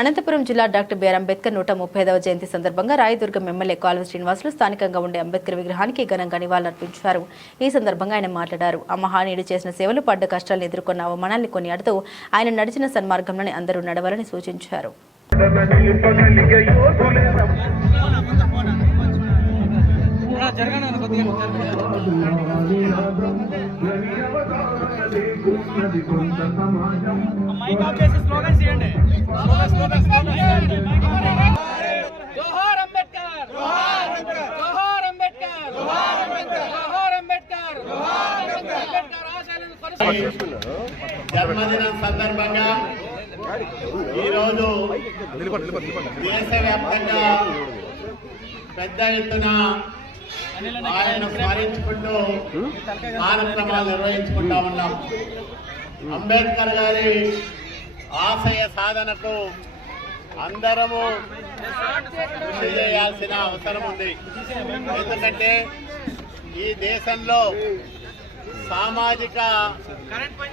అనంతపురం జిల్లా doctor BR Ambedkar 135వ జయంతి సందర్భంగా Rayadurgam MLA కాలువ శ్రీనివాసులు స్థానికంగా ఉండే అంబేద్కర్ విగ్రహానికి ఘనంగా నివాళులర్పించారు. ఈ సందర్భంగా ఆయన మాట్లాడారు. ఆ మహానీయుడు చేసిన సేవలు, పడ్డ కష్టాలను ఎదుర్కొన్న అవమానాల్ని కొనియాడుతూ ఆయన నడిచిన సన్మార్గంలోనే అందరూ నడవాలని సూచించారు. జోహార్ అంబేద్కర్, జోహార్ అంబేద్కర్, జోహార్ అంబేద్కర్, అంబేద్కర్ ఆశయాలను కొనసాగిస్తూ జన్మదినం సందర్భంగా ఈరోజు దేశవ్యాప్తంగా పెద్ద ఎత్తున ఆయన్ను స్మరించుకుంటూ కార్యక్రమాలు నిర్వహించుకుంటా ఉన్నాం. అంబేద్కర్ గారి ఆశయ సాధనకు అందరము కృషి చేయాల్సిన అవసరం ఉంది. ఎందుకంటే ఈ దేశంలో సామాజిక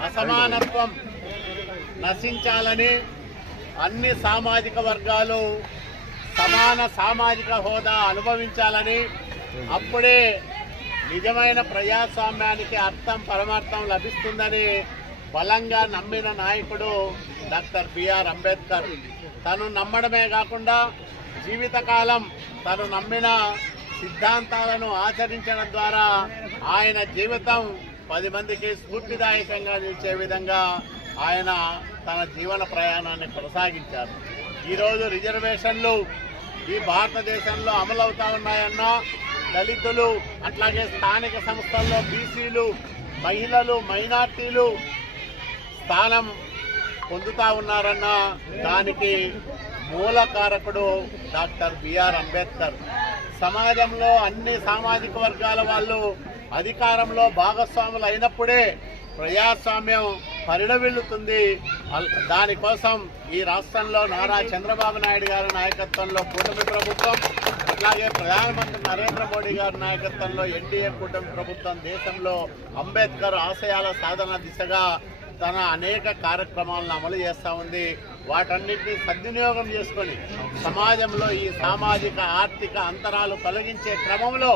అసమానత్వం నశించాలని, అన్ని సామాజిక వర్గాలు సమాన సామాజిక హోదా అనుభవించాలని, అప్పుడే నిజమైన ప్రజాస్వామ్యానికి అర్థం పరమార్థం లభిస్తుందని బలంగా నమ్మిన నాయకుడు డాక్టర్ బిఆర్ అంబేద్కర్. తను నమ్మడమే కాకుండా జీవితకాలం తను నమ్మిన సిద్ధాంతాలను ఆచరించడం ద్వారా ఆయన జీవితం 10 మందికి స్ఫూర్తిదాయకంగా నిలిచే విధంగా ఆయన తన జీవన ప్రయాణాన్ని కొనసాగించారు. ఈరోజు రిజర్వేషన్లు ఈ భారతదేశంలో అమలవుతా ఉన్నాయన్నా, దళితులు అట్లాగే స్థానిక సంస్థల్లో బీసీలు, మహిళలు, మైనార్టీలు స్థానం పొందుతా ఉన్నారన్న దానికి మూల కారకుడు డాక్టర్ బిఆర్ అంబేద్కర్. సమాజంలో అన్ని సామాజిక వర్గాల వాళ్ళు అధికారంలో భాగస్వాములు అయినప్పుడే ప్రజాస్వామ్యం పరిణమిల్లుతుంది. దానికోసం ఈ రాష్ట్రంలో నారా చంద్రబాబు నాయుడు గారి నాయకత్వంలో కూటమి ప్రభుత్వం, అట్లాగే ప్రధానమంత్రి నరేంద్ర మోడీ గారి నాయకత్వంలో ఎన్డీఏ కూటమి ప్రభుత్వం దేశంలో అంబేద్కర్ ఆశయాల సాధన దిశగా తన అనేక కార్యక్రమాలను అమలు చేస్తూ ఉంది. వాటన్నిటిని సద్వినియోగం చేసుకొని సమాజంలో ఈ సామాజిక ఆర్థిక అంతరాలు తొలగించే క్రమంలో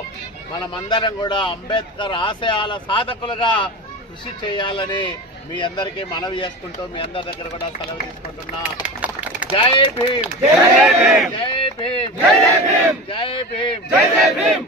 మనమందరం కూడా అంబేద్కర్ ఆశయాల సాధకులుగా కృషి చేయాలని మీ అందరికీ మనవి చేసుకుంటూ మీ అందరి దగ్గర కూడా సెలవు తీసుకుంటున్నా. జై భీమ్, జై భీమ్, జై భీమ్, జై భీమ్, జై భీమ్.